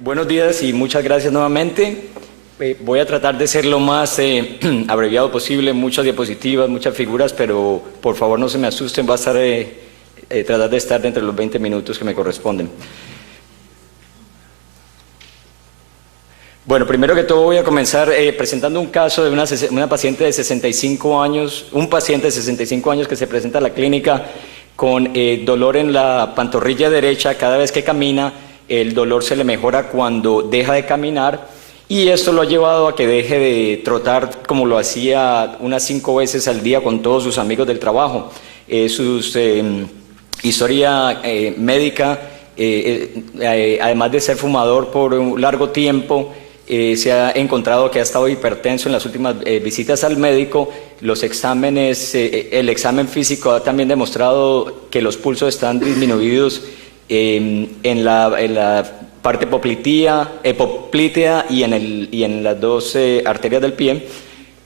Buenos días y muchas gracias nuevamente. Voy a tratar de ser lo más abreviado posible, muchas diapositivas, muchas figuras, pero por favor no se me asusten, va a estar, tratar de estar dentro de los 20 minutos que me corresponden. Bueno, primero que todo voy a comenzar presentando un caso de una paciente de 65 años, un paciente de 65 años que se presenta a la clínica con dolor en la pantorrilla derecha cada vez que camina. El dolor se le mejora cuando deja de caminar y esto lo ha llevado a que deje de trotar como lo hacía unas 5 veces al día con todos sus amigos del trabajo. Su historia médica, además de ser fumador por un largo tiempo, se ha encontrado que ha estado hipertenso en las últimas visitas al médico. Los exámenes, el examen físico ha también demostrado que los pulsos están disminuidos en la parte poplitea y en las dos arterias del pie.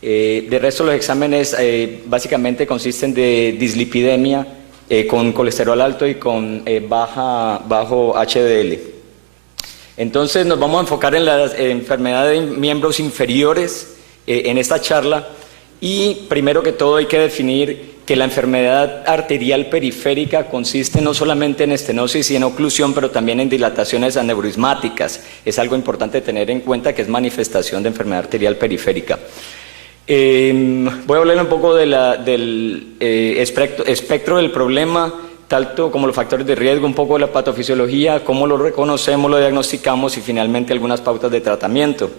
De resto, los exámenes básicamente consisten de dislipidemia con colesterol alto y con bajo HDL. Entonces nos vamos a enfocar en la enfermedad de miembros inferiores en esta charla, y primero que todo hay que definir que la enfermedad arterial periférica consiste no solamente en estenosis y en oclusión, pero también en dilataciones aneurismáticas. Es algo importante tener en cuenta, que es manifestación de enfermedad arterial periférica. Voy a hablar un poco del espectro del problema, tanto como los factores de riesgo, un poco de la patofisiología, cómo lo reconocemos, lo diagnosticamos y finalmente algunas pautas de tratamiento.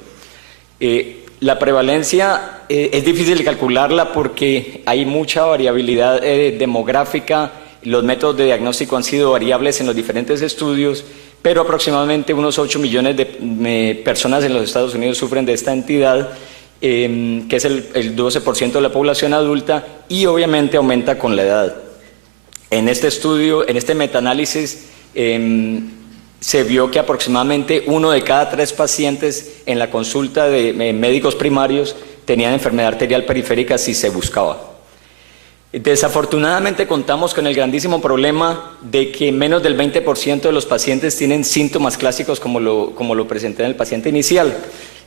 La prevalencia es difícil de calcularla porque hay mucha variabilidad demográfica. Los métodos de diagnóstico han sido variables en los diferentes estudios, pero aproximadamente unos 8 millones de personas en los Estados Unidos sufren de esta entidad, que es el 12% de la población adulta, y obviamente aumenta con la edad. En este estudio, en este metaanálisis, se vio que aproximadamente 1 de cada 3 pacientes en la consulta de médicos primarios tenían enfermedad arterial periférica si se buscaba. Desafortunadamente contamos con el grandísimo problema de que menos del 20% de los pacientes tienen síntomas clásicos como lo presenté en el paciente inicial.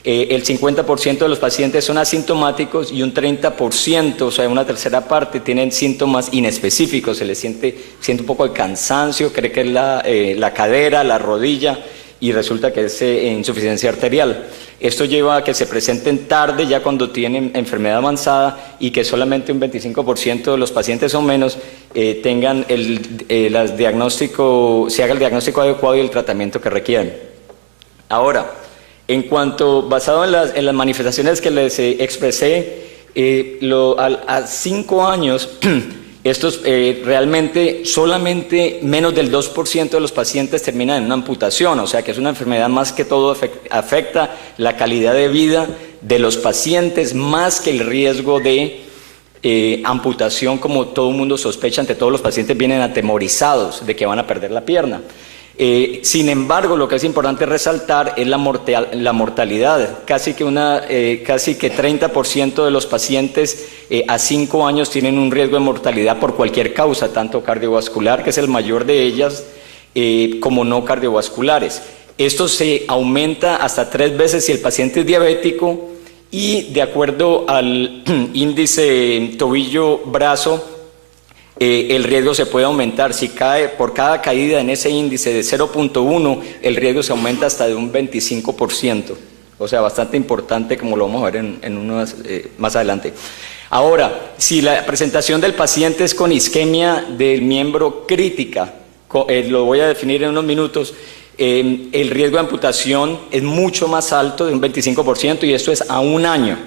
El 50% de los pacientes son asintomáticos y un 30%, o sea, una tercera parte, tienen síntomas inespecíficos. Se les siente un poco de cansancio, cree que es la cadera, la rodilla, y resulta que es insuficiencia arterial. Esto lleva a que se presenten tarde, ya cuando tienen enfermedad avanzada, y que solamente un 25% de los pacientes o menos tengan se haga el diagnóstico adecuado y el tratamiento que requieren. Ahora, en cuanto, basado en las manifestaciones que les expresé, a 5 años, realmente solamente menos del 2% de los pacientes terminan en una amputación, o sea que es una enfermedad más que todo afecta la calidad de vida de los pacientes más que el riesgo de amputación, como todo el mundo sospecha. Ante todos los pacientes vienen atemorizados de que van a perder la pierna. Sin embargo, lo que es importante resaltar es la mortalidad. Casi que 30% de los pacientes a 5 años tienen un riesgo de mortalidad por cualquier causa, tanto cardiovascular, que es el mayor de ellas, como no cardiovasculares. Esto se aumenta hasta 3 veces si el paciente es diabético, y de acuerdo al índice tobillo-brazo, el riesgo se puede aumentar. Si cae por cada caída en ese índice de 0.1, el riesgo se aumenta hasta de un 25%. O sea, bastante importante, como lo vamos a ver más adelante. Ahora, si la presentación del paciente es con isquemia del miembro crítica, lo voy a definir en unos minutos, el riesgo de amputación es mucho más alto, de un 25%, y esto es a 1 año.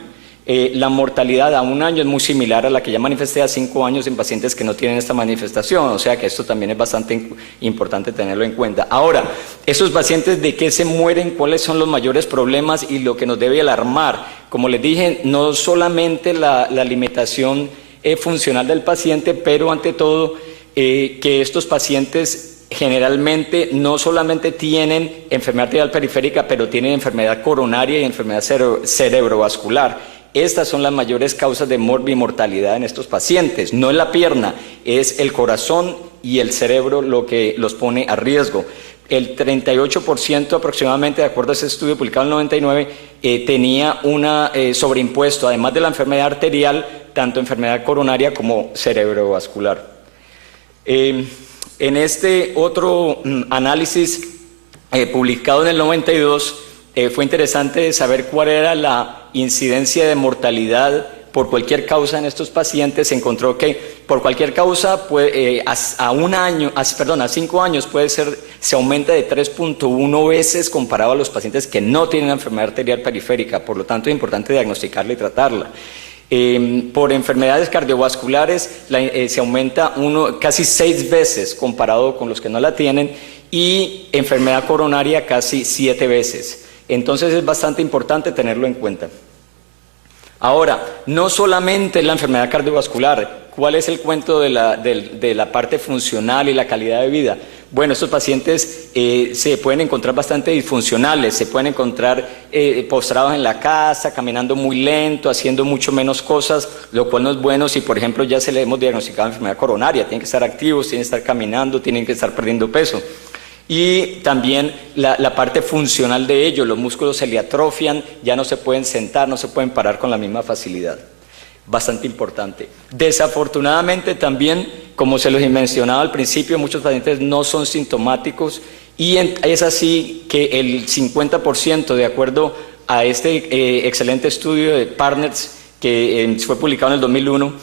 La mortalidad a 1 año es muy similar a la que ya manifesté a 5 años en pacientes que no tienen esta manifestación, o sea que esto también es bastante importante tenerlo en cuenta. Ahora, estos pacientes, ¿de qué se mueren? ¿Cuáles son los mayores problemas y lo que nos debe alarmar? Como les dije, no solamente la limitación funcional del paciente, pero ante todo que estos pacientes generalmente no solamente tienen enfermedad arterial periférica, pero tienen enfermedad coronaria y enfermedad cerebrovascular. Estas son las mayores causas de morbimortalidad en estos pacientes. No es la pierna, es el corazón y el cerebro lo que los pone a riesgo. el 38% aproximadamente, de acuerdo a ese estudio publicado en el 99, tenía una sobreimpuesto, además de la enfermedad arterial, tanto enfermedad coronaria como cerebrovascular. En este otro análisis publicado en el 92, fue interesante saber cuál era la incidencia de mortalidad por cualquier causa en estos pacientes. Se encontró que por cualquier causa a 5 años se aumenta de 3.1 veces comparado a los pacientes que no tienen enfermedad arterial periférica. Por lo tanto, es importante diagnosticarla y tratarla. Por enfermedades cardiovasculares se aumenta casi 6 veces comparado con los que no la tienen, y enfermedad coronaria casi 7 veces. Entonces es bastante importante tenerlo en cuenta. Ahora, no solamente la enfermedad cardiovascular. ¿Cuál es el cuento de la parte funcional y la calidad de vida? Bueno, estos pacientes se pueden encontrar bastante disfuncionales, se pueden encontrar postrados en la casa, caminando muy lento, haciendo mucho menos cosas, lo cual no es bueno si, por ejemplo, ya se le hemos diagnosticado enfermedad coronaria. Tienen que estar activos, tienen que estar caminando, tienen que estar perdiendo peso. Y también la parte funcional de ellos, los músculos se le atrofian, ya no se pueden sentar, no se pueden parar con la misma facilidad. Bastante importante. Desafortunadamente también, como se los mencionaba al principio, muchos pacientes no son sintomáticos, y es así que el 50%, de acuerdo a este excelente estudio de Partners que fue publicado en el 2001,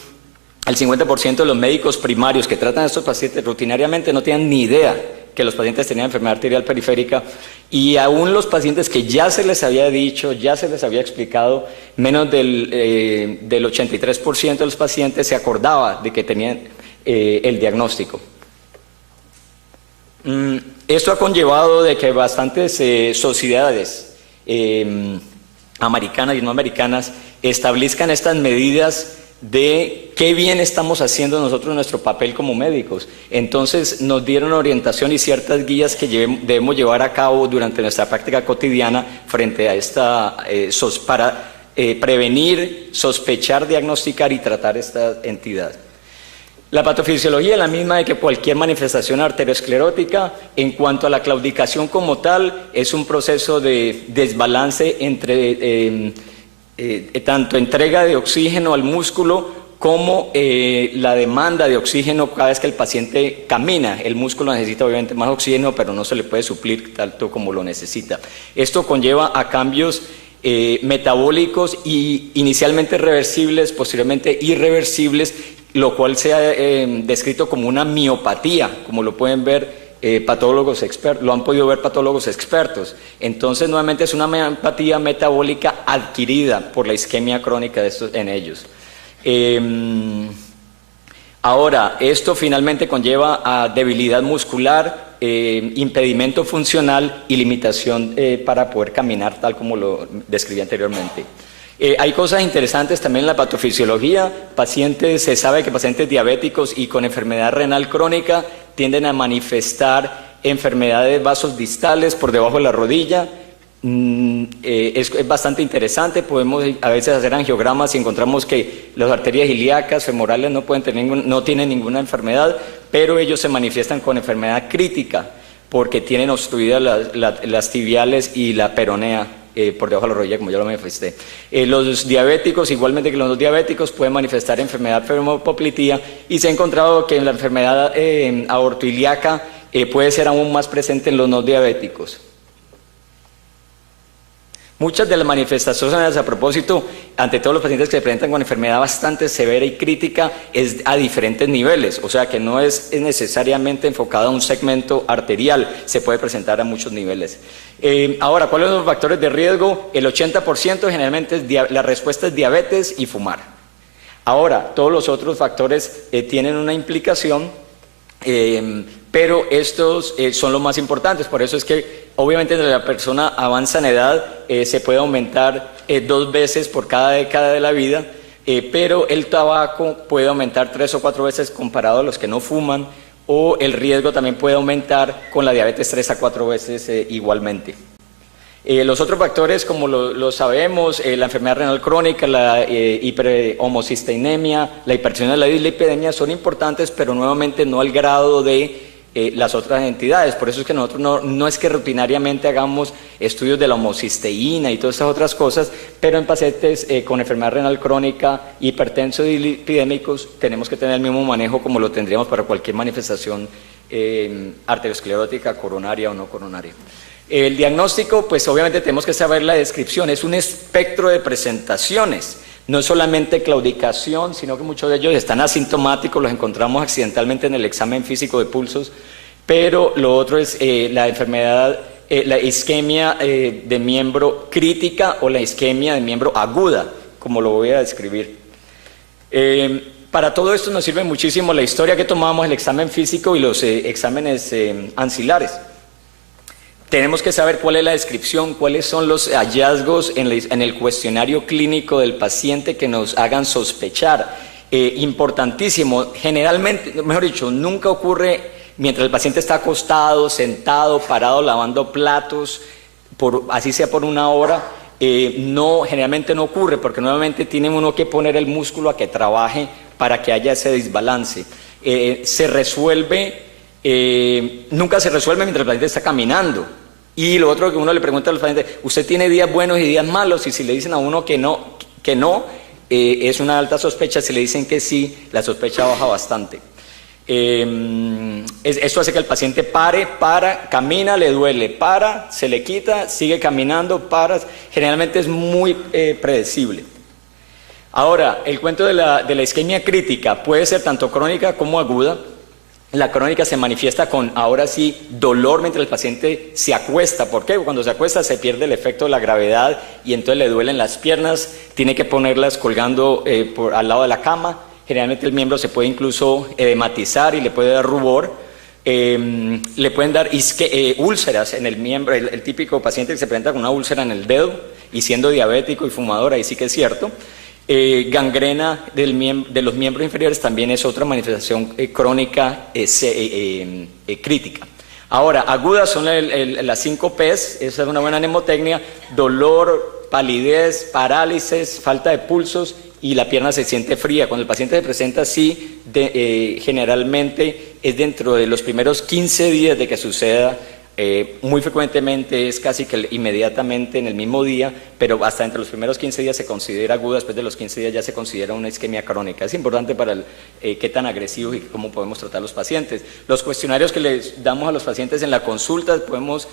el 50% de los médicos primarios que tratan a estos pacientes rutinariamente no tienen ni idea que los pacientes tenían enfermedad arterial periférica, y aún los pacientes que ya se les había dicho, ya se les había explicado, menos del 83% de los pacientes se acordaba de que tenían el diagnóstico. Esto ha conllevado de que bastantes sociedades americanas y no americanas establezcan estas medidas de qué bien estamos haciendo nosotros en nuestro papel como médicos. Entonces nos dieron orientación y ciertas guías que debemos llevar a cabo durante nuestra práctica cotidiana frente a para prevenir, sospechar, diagnosticar y tratar esta entidad. La patofisiología es la misma de que cualquier manifestación arteriosclerótica. En cuanto a la claudicación como tal, es un proceso de desbalance entre tanto entrega de oxígeno al músculo como la demanda de oxígeno cada vez que el paciente camina. El músculo necesita obviamente más oxígeno, pero no se le puede suplir tanto como lo necesita. Esto conlleva a cambios metabólicos y inicialmente reversibles, posteriormente irreversibles, lo cual se ha descrito como una miopatía, como lo pueden ver patólogos expertos, lo han podido ver patólogos expertos. Entonces, nuevamente es una miopatía metabólica adquirida por la isquemia crónica en ellos. Ahora, esto finalmente conlleva a debilidad muscular, impedimento funcional y limitación para poder caminar, tal como lo describí anteriormente. Hay cosas interesantes también en la patofisiología. Se sabe que pacientes diabéticos y con enfermedad renal crónica tienden a manifestar enfermedades de vasos distales por debajo de la rodilla. Es bastante interesante. Podemos a veces hacer angiogramas y encontramos que las arterias ilíacas, femorales no tienen ninguna enfermedad, pero ellos se manifiestan con enfermedad crítica porque tienen obstruidas las tibiales y la peronea por debajo de la rodilla, como ya lo manifesté. Los diabéticos, igualmente que los no diabéticos, pueden manifestar enfermedad femoropoplitía, y se ha encontrado que la enfermedad aortoilíaca puede ser aún más presente en los no diabéticos. Muchas de las manifestaciones, a propósito, ante todos los pacientes que se presentan con enfermedad bastante severa y crítica, es a diferentes niveles, o sea que no es necesariamente enfocada a un segmento arterial, se puede presentar a muchos niveles. Ahora, ¿cuáles son los factores de riesgo? El 80% generalmente la respuesta es diabetes y fumar. Ahora, todos los otros factores tienen una implicación, pero estos son los más importantes. Por eso es que obviamente cuando la persona avanza en edad se puede aumentar 2 veces por cada década de la vida, pero el tabaco puede aumentar 3 o 4 veces comparado a los que no fuman, o el riesgo también puede aumentar con la diabetes 3 a 4 veces igualmente. Los otros factores, como lo sabemos, la enfermedad renal crónica, la hiperhomocisteinemia, la hipertensión y la dislipidemia son importantes, pero nuevamente no al grado de las otras entidades. Por eso es que nosotros no es que rutinariamente hagamos estudios de la homocisteína y todas esas otras cosas, pero en pacientes con enfermedad renal crónica, hipertensos y lipidémicos, tenemos que tener el mismo manejo como lo tendríamos para cualquier manifestación arteriosclerótica, coronaria o no coronaria. El diagnóstico, pues obviamente tenemos que saber la descripción, es un espectro de presentaciones. No es solamente claudicación, sino que muchos de ellos están asintomáticos, los encontramos accidentalmente en el examen físico de pulsos, pero lo otro es la enfermedad, la isquemia de miembro crítica o la isquemia de miembro aguda, como lo voy a describir. Para todo esto nos sirve muchísimo la historia que tomamos, el examen físico y los exámenes ancilares. Tenemos que saber cuál es la descripción, cuáles son los hallazgos en el cuestionario clínico del paciente que nos hagan sospechar. Importantísimo, generalmente, mejor dicho, nunca ocurre mientras el paciente está acostado, sentado, parado, lavando platos, así sea por una hora. Generalmente no ocurre porque nuevamente tiene uno que poner el músculo a que trabaje para que haya ese desbalance. Se resuelve, nunca se resuelve mientras el paciente está caminando. Y lo otro que uno le pregunta al paciente, ¿usted tiene días buenos y días malos? Y si le dicen a uno que no, es una alta sospecha. Si le dicen que sí, la sospecha baja bastante. Esto hace que el paciente camina, le duele, se le quita, sigue caminando, generalmente es muy predecible. Ahora, el cuento de la isquemia crítica puede ser tanto crónica como aguda. La crónica se manifiesta con, ahora sí, dolor mientras el paciente se acuesta. ¿Por qué? Cuando se acuesta se pierde el efecto de la gravedad y entonces le duelen las piernas, tiene que ponerlas colgando al lado de la cama. Generalmente el miembro se puede incluso edematizar y le puede dar rubor. Le pueden dar úlceras en el miembro, el típico paciente que se presenta con una úlcera en el dedo y siendo diabético y fumador, ahí sí que es cierto. Gangrena de los miembros inferiores también es otra manifestación crónica crítica. Ahora, agudas son las 5 P's, esa es una buena mnemotecnia: dolor, palidez, parálisis, falta de pulsos y la pierna se siente fría. Cuando el paciente se presenta así, generalmente es dentro de los primeros 15 días de que suceda. Muy frecuentemente es casi que inmediatamente en el mismo día, pero hasta entre los primeros 15 días se considera aguda, después de los 15 días ya se considera una isquemia crónica. Es importante para qué tan agresivos y cómo podemos tratar a los pacientes. Los cuestionarios que les damos a los pacientes en la consulta, podemos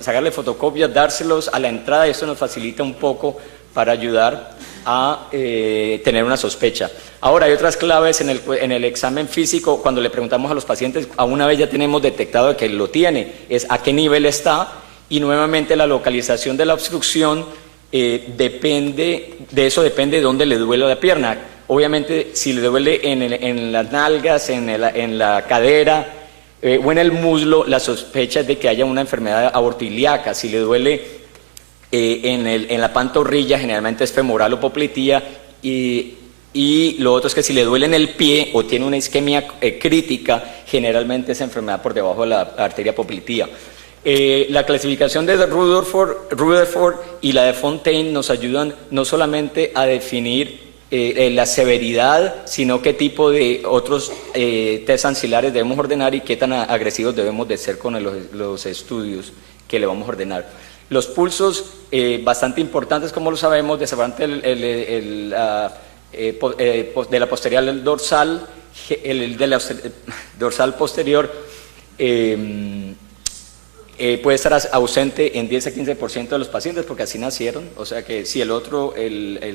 sacarle fotocopias, dárselos a la entrada, y eso nos facilita un poco para ayudar a tener una sospecha. Ahora, hay otras claves en el examen físico. Cuando le preguntamos a los pacientes, a una vez ya tenemos detectado que lo tiene, es a qué nivel está, y nuevamente la localización de la obstrucción depende de dónde le duele la pierna. Obviamente, si le duele en las nalgas, en la cadera o en el muslo, la sospecha es de que haya una enfermedad aortoilíaca. Si le duele en la pantorrilla, generalmente es femoral o poplitía, y lo otro es que si le duele en el pie o tiene una isquemia crítica, generalmente es enfermedad por debajo de la arteria poplitía. La clasificación de Rutherford y la de Fontaine nos ayudan no solamente a definir la severidad, sino qué tipo de otros test ancilares debemos ordenar y qué tan agresivos debemos de ser con los estudios que le vamos a ordenar. Los pulsos, bastante importantes, como lo sabemos, de la posterior al dorsal, de la dorsal posterior puede estar ausente en 10 a 15% de los pacientes porque así nacieron, o sea que si el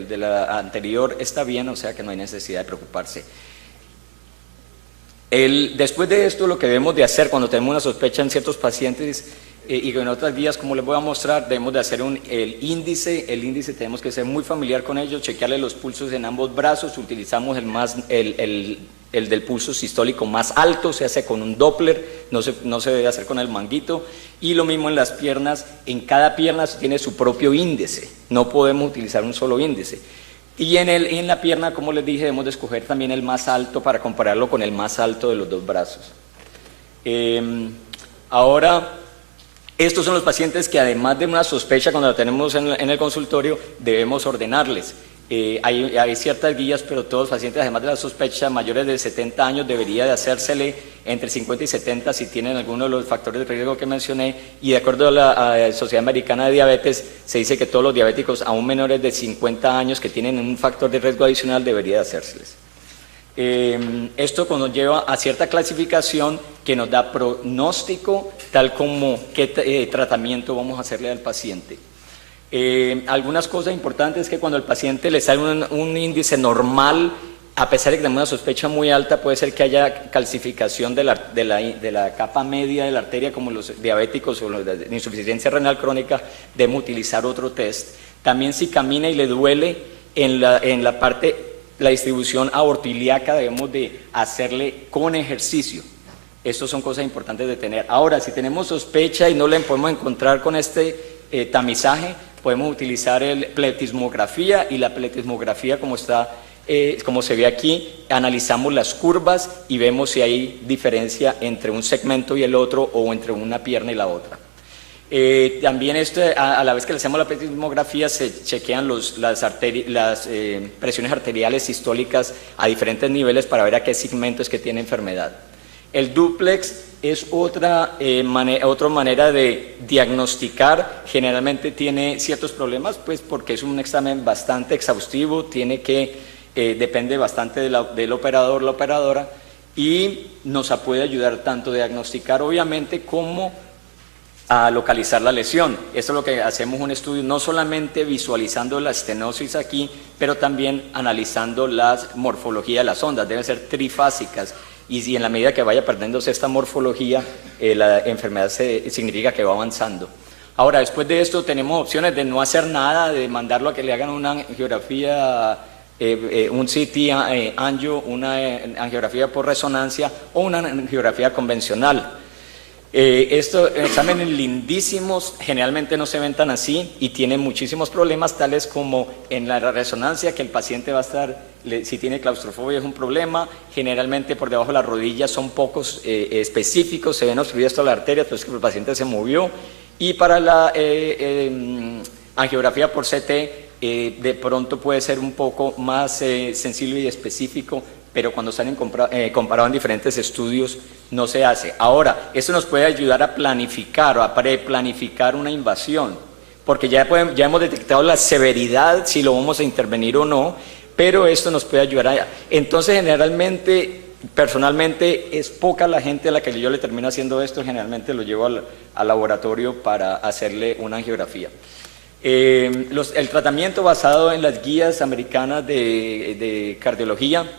de la anterior está bien, o sea que no hay necesidad de preocuparse. Después de esto, lo que debemos de hacer cuando tenemos una sospecha en ciertos pacientes y en otras guías, como les voy a mostrar, debemos de hacer el índice. El índice tenemos que ser muy familiar con ellos, chequearle los pulsos en ambos brazos. Utilizamos el del pulso sistólico más alto, se hace con un Doppler, no se debe hacer con el manguito. Y lo mismo en las piernas, en cada pierna tiene su propio índice, no podemos utilizar un solo índice. Y en la pierna, como les dije, debemos de escoger también el más alto para compararlo con el más alto de los dos brazos. Ahora, estos son los pacientes que además de una sospecha cuando la tenemos en el consultorio, debemos ordenarles. Hay ciertas guías, pero todos los pacientes, además de la sospecha, mayores de 70 años, debería de hacérsele entre 50 y 70 si tienen alguno de los factores de riesgo que mencioné, y de acuerdo a la Sociedad Americana de Diabetes, se dice que todos los diabéticos aún menores de 50 años que tienen un factor de riesgo adicional debería de hacérseles. Esto nos lleva a cierta clasificación que nos da pronóstico, tal como qué tratamiento vamos a hacerle al paciente. Algunas cosas importantes es que cuando al paciente le sale un índice normal, a pesar de que tenemos una sospecha muy alta, puede ser que haya calcificación de la capa media de la arteria, como los diabéticos o los de insuficiencia renal crónica, debemos utilizar otro test. También si camina y le duele en la parte, la distribución aortoilíaca, debemos de hacerle con ejercicio. Estas son cosas importantes de tener. Ahora, si tenemos sospecha y no le podemos encontrar con este tamizaje, podemos utilizar el pletismografía, y la pletismografía, como se ve aquí, analizamos las curvas y vemos si hay diferencia entre un segmento y el otro, o entre una pierna y la otra. También a la vez que le hacemos la pletismografía, se chequean las presiones arteriales sistólicas a diferentes niveles para ver a qué segmento es que tiene enfermedad. El duplex es otra manera de diagnosticar. Generalmente tiene ciertos problemas, pues porque es un examen bastante exhaustivo, depende bastante del operador, la operadora, y nos puede ayudar tanto a diagnosticar, obviamente, como a localizar la lesión. Esto es lo que hacemos un estudio, no solamente visualizando la estenosis aquí, pero también analizando la morfología de las ondas. Deben ser trifásicas, y si en la medida que vaya perdiéndose esta morfología, la enfermedad significa que va avanzando. Ahora, después de esto tenemos opciones de no hacer nada, de mandarlo a que le hagan una angiografía, un CT angio, una angiografía por resonancia, o una angiografía convencional. Estos exámenes lindísimos generalmente no se ven tan así y tienen muchísimos problemas, tales como en la resonancia, que el paciente va a estar, si tiene claustrofobia es un problema. Generalmente por debajo de las rodillas son pocos específicos, se ven obstruidas todas las arterias, pues que el paciente se movió. Y para la angiografía por CT, de pronto puede ser un poco más sensible y específico, pero cuando están comparados en diferentes estudios no se hace. Ahora, esto nos puede ayudar a planificar o a preplanificar una invasión, porque ya hemos detectado la severidad, si lo vamos a intervenir o no, pero esto nos puede ayudar Entonces, generalmente, personalmente, es poca la gente a la que yo le termino haciendo esto. Generalmente lo llevo al laboratorio para hacerle una angiografía. El tratamiento basado en las guías americanas de cardiología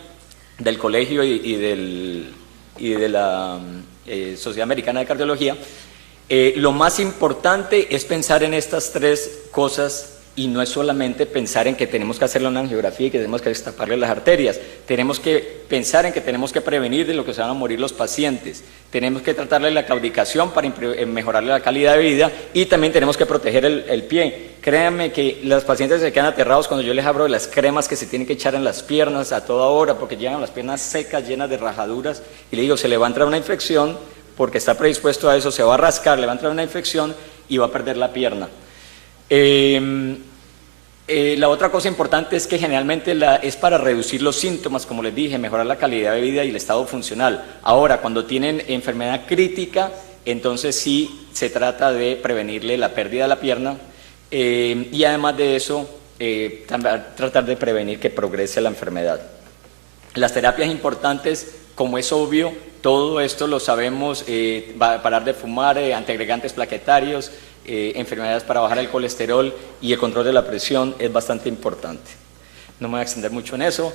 del colegio y de la Sociedad Americana de Cardiología, lo más importante es pensar en estas tres cosas, y no es solamente pensar en que tenemos que hacerle una angiografía y que tenemos que destaparle las arterias. Tenemos que pensar en que tenemos que prevenir de lo que se van a morir los pacientes, tenemos que tratarle la claudicación para mejorarle la calidad de vida, y también tenemos que proteger el pie. Créanme que los pacientes se quedan aterrados cuando yo les hablo de las cremas que se tienen que echar en las piernas a toda hora, porque llegan las piernas secas, llenas de rajaduras, y le digo, se le va a entrar una infección, porque está predispuesto a eso, se va a rascar, le va a entrar una infección y va a perder la pierna. La otra cosa importante es que generalmente es para reducir los síntomas, como les dije, mejorar la calidad de vida y el estado funcional. Ahora, cuando tienen enfermedad crítica, entonces sí se trata de prevenirle la pérdida de la pierna, y además de eso, tratar de prevenir que progrese la enfermedad. Las terapias importantes, como es obvio, todo esto lo sabemos, parar de fumar, antiagregantes plaquetarios, enfermedades para bajar el colesterol y el control de la presión es bastante importante. No me voy a extender mucho en eso.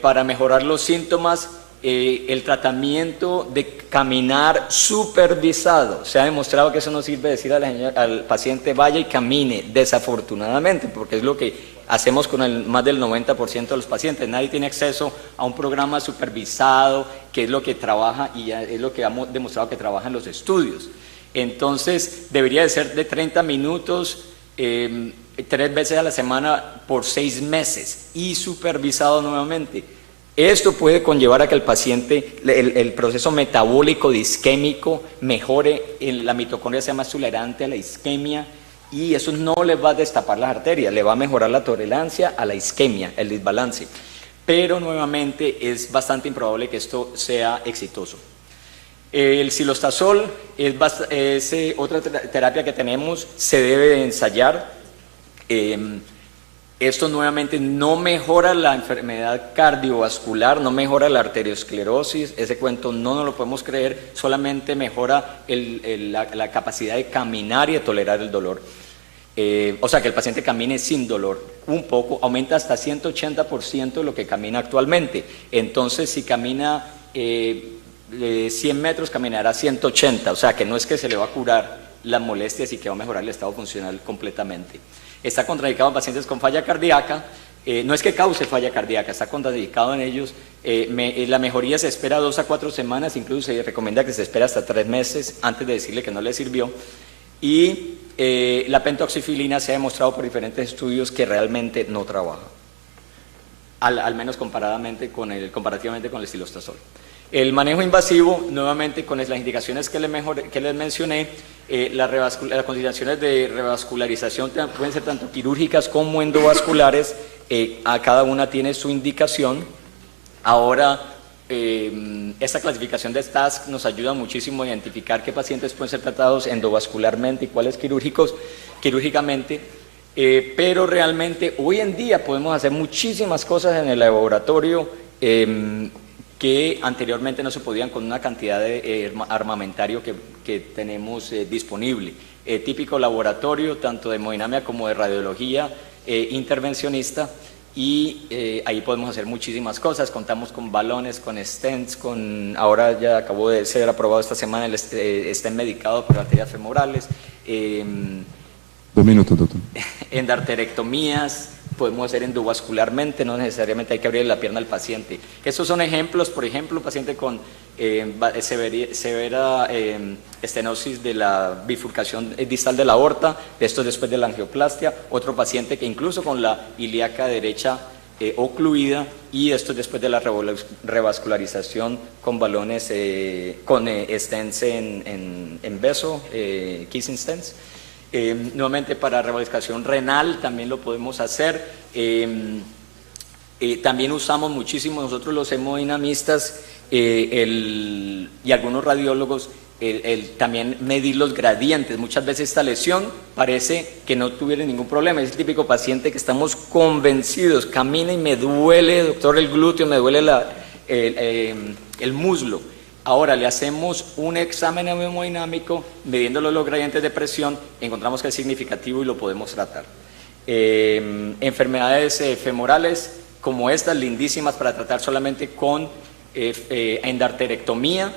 Para mejorar los síntomas, el tratamiento de caminar supervisado. Se ha demostrado que eso no sirve decir al paciente vaya y camine, desafortunadamente, porque es lo que hacemos con más del 90% de los pacientes. Nadie tiene acceso a un programa supervisado, que es lo que trabaja y es lo que hemos demostrado que trabaja en los estudios. Entonces, debería de ser de 30 minutos, 3 veces a la semana por 6 meses y supervisado nuevamente. Esto puede conllevar a que el paciente, el proceso metabólico disquémico mejore, la mitocondria sea más tolerante a la isquemia, y eso no le va a destapar las arterias, le va a mejorar la tolerancia a la isquemia, el desbalance. Pero nuevamente es bastante improbable que esto sea exitoso. El cilostazol es otra terapia que tenemos, se debe de ensayar. Esto nuevamente no mejora la enfermedad cardiovascular, no mejora la arteriosclerosis, ese cuento no nos lo podemos creer, solamente mejora la capacidad de caminar y de tolerar el dolor. O sea, que el paciente camine sin dolor, un poco, aumenta hasta 180% de lo que camina actualmente. Entonces, si camina 100 metros, caminará 180, o sea, que no es que se le va a curar las molestias y que va a mejorar el estado funcional completamente. Está contraindicado en pacientes con falla cardíaca, no es que cause falla cardíaca, está contraindicado en ellos. La mejoría se espera 2 a 4 semanas, incluso se recomienda que se espere hasta 3 meses antes de decirle que no le sirvió. Y la pentoxifilina se ha demostrado por diferentes estudios que realmente no trabaja, al menos comparativamente con el cilostazol. El manejo invasivo, nuevamente con las indicaciones que les mencioné, las consideraciones de revascularización pueden ser tanto quirúrgicas como endovasculares, a cada una tiene su indicación. Ahora, esta clasificación de STASC nos ayuda muchísimo a identificar qué pacientes pueden ser tratados endovascularmente y cuáles quirúrgicamente, pero realmente hoy en día podemos hacer muchísimas cosas en el laboratorio que anteriormente no se podían con una cantidad de armamentario que tenemos disponible. Típico laboratorio, tanto de hemodinamia como de radiología intervencionista, y ahí podemos hacer muchísimas cosas. Contamos con balones, con stents, ahora ya acabó de ser aprobado esta semana el stent medicado para arterias femorales. 2 minutos, doctor. Endarterectomías, podemos hacer endovascularmente, no necesariamente hay que abrir la pierna al paciente. Estos son ejemplos, por ejemplo, un paciente con severa estenosis de la bifurcación distal de la aorta, esto después de la angioplastia, otro paciente que incluso con la ilíaca derecha ocluida, y esto después de la revascularización con balones, con stents en beso, kissing stents. Nuevamente para revascularización renal también lo podemos hacer. También usamos muchísimo nosotros los hemodinamistas y algunos radiólogos también medir los gradientes. Muchas veces esta lesión parece que no tuviera ningún problema, es el típico paciente que estamos convencidos, camina y me duele, doctor, el glúteo, me duele el muslo. Ahora le hacemos un examen hemodinámico, midiéndolo los gradientes de presión, encontramos que es significativo y lo podemos tratar. Enfermedades femorales como estas, lindísimas para tratar solamente con endarterectomía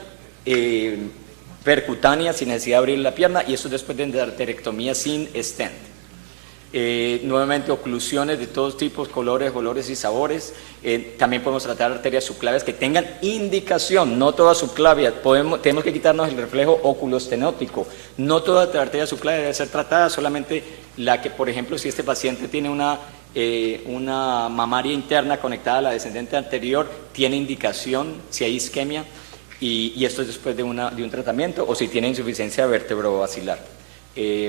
percutánea, sin necesidad de abrir la pierna, y esto después de endarterectomía sin stent. Nuevamente oclusiones de todos tipos, colores, olores y sabores. También podemos tratar arterias subclavias que tengan indicación, no toda subclavia. Tenemos que quitarnos el reflejo oculostenótico. No toda arteria subclavia debe ser tratada, solamente la que, por ejemplo, si este paciente tiene una mamaria interna conectada a la descendente anterior, tiene indicación si hay isquemia, y esto es después de un tratamiento, o si tiene insuficiencia vertebrovascular.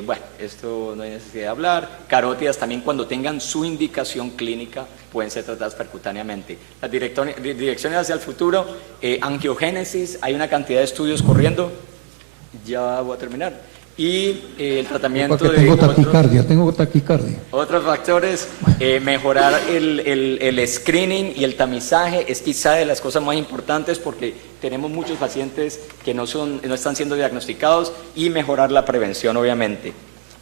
Bueno, esto no hay necesidad de hablar. Carótidas también, cuando tengan su indicación clínica, pueden ser tratadas percutáneamente. Las direcciones hacia el futuro, angiogénesis, hay una cantidad de estudios corriendo, ya voy a terminar. Y el tratamiento tengo taquicardia. Otros factores, mejorar el screening y el tamizaje es quizá de las cosas más importantes, porque tenemos muchos pacientes que no están siendo diagnosticados, y mejorar la prevención, obviamente.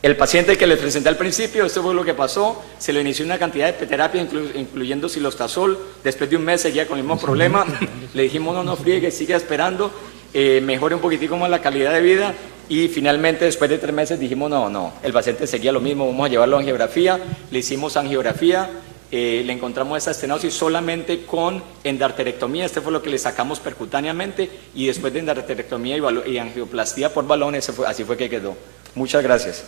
El paciente que les presenté al principio, esto fue lo que pasó, se le inició una cantidad de terapia, incluyendo cilostazol, después de un mes seguía con el mismo problema, le dijimos no friegue, sigue esperando, mejore un poquitico más la calidad de vida, y finalmente después de 3 meses dijimos no, el paciente seguía lo mismo, vamos a llevarlo a angiografía, le hicimos angiografía, le encontramos esa estenosis solamente con endarterectomía, este fue lo que le sacamos percutáneamente, y después de endarterectomía y angioplastía por balón, así fue que quedó. Muchas gracias.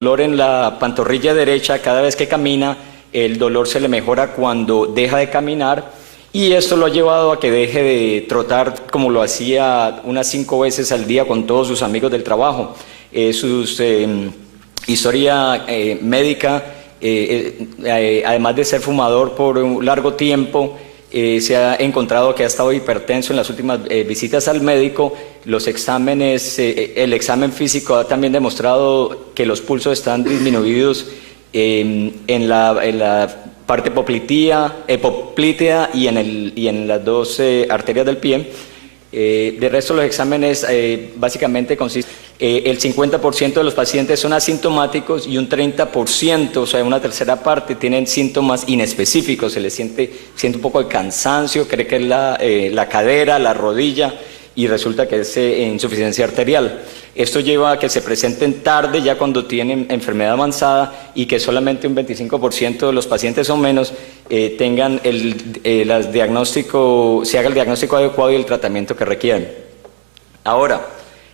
Dolor en la pantorrilla derecha cada vez que camina, el dolor se le mejora cuando deja de caminar, Y esto lo ha llevado a que deje de trotar como lo hacía unas 5 veces al día con todos sus amigos del trabajo. Su historia médica, además de ser fumador por un largo tiempo, se ha encontrado que ha estado hipertenso en las últimas visitas al médico. Los exámenes, el examen físico ha también demostrado que los pulsos están disminuidos en la parte poplitea y en las dos arterias del pie. De resto, los exámenes básicamente consisten, el 50% de los pacientes son asintomáticos y un 30%, o sea, una tercera parte, tienen síntomas inespecíficos. Se les siente un poco de cansancio, cree que es la cadera, la rodilla, y resulta que es insuficiencia arterial. Esto lleva a que se presenten tarde, ya cuando tienen enfermedad avanzada, y que solamente un 25% de los pacientes o menos tengan se haga el diagnóstico adecuado y el tratamiento que requieren. Ahora,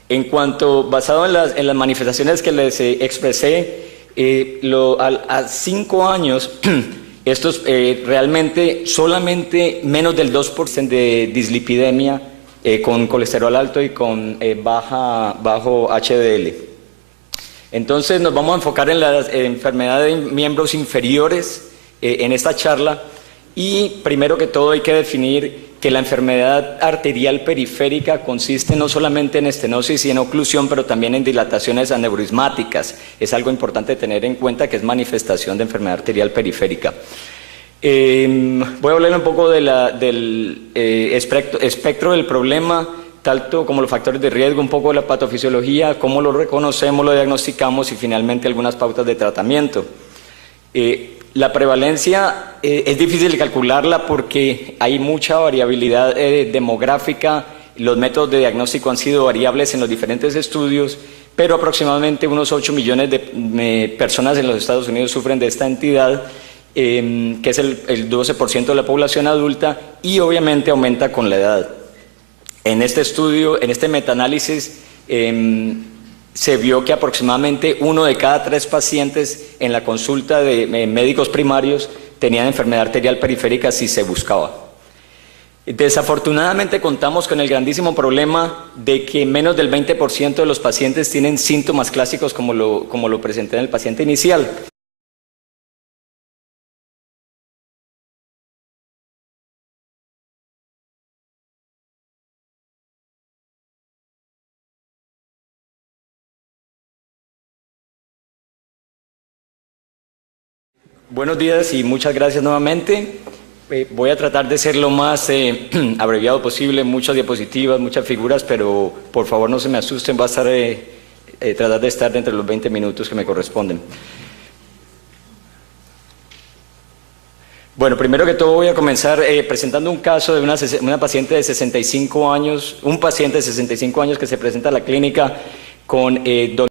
en cuanto, basado en las manifestaciones que les expresé, a 5 años, estos realmente solamente menos del 2% de dislipidemia, con colesterol alto y con bajo HDL. Entonces nos vamos a enfocar en las enfermedades de miembros inferiores en esta charla, y primero que todo hay que definir que la enfermedad arterial periférica consiste no solamente en estenosis y en oclusión, pero también en dilataciones aneurismáticas. Es algo importante tener en cuenta, que es manifestación de enfermedad arterial periférica. Voy a hablar un poco del espectro del problema, tanto como los factores de riesgo, un poco de la patofisiología, cómo lo reconocemos, lo diagnosticamos y finalmente algunas pautas de tratamiento. La prevalencia es difícil de calcularla porque hay mucha variabilidad demográfica. Los métodos de diagnóstico han sido variables en los diferentes estudios, pero aproximadamente unos 8 millones de personas en los Estados Unidos sufren de esta entidad, que es el 12% de la población adulta, y obviamente aumenta con la edad. En este estudio, en este metaanálisis, se vio que aproximadamente 1 de cada 3 pacientes en la consulta de médicos primarios tenían enfermedad arterial periférica si se buscaba. Desafortunadamente contamos con el grandísimo problema de que menos del 20% de los pacientes tienen síntomas clásicos como lo presenté en el paciente inicial. Buenos días y muchas gracias nuevamente. Voy a tratar de ser lo más abreviado posible, muchas diapositivas, muchas figuras, pero por favor no se me asusten, va a estar, tratar de estar dentro de los 20 minutos que me corresponden. Bueno, primero que todo voy a comenzar presentando un caso de una paciente de 65 años, un paciente de 65 años que se presenta a la clínica con dolor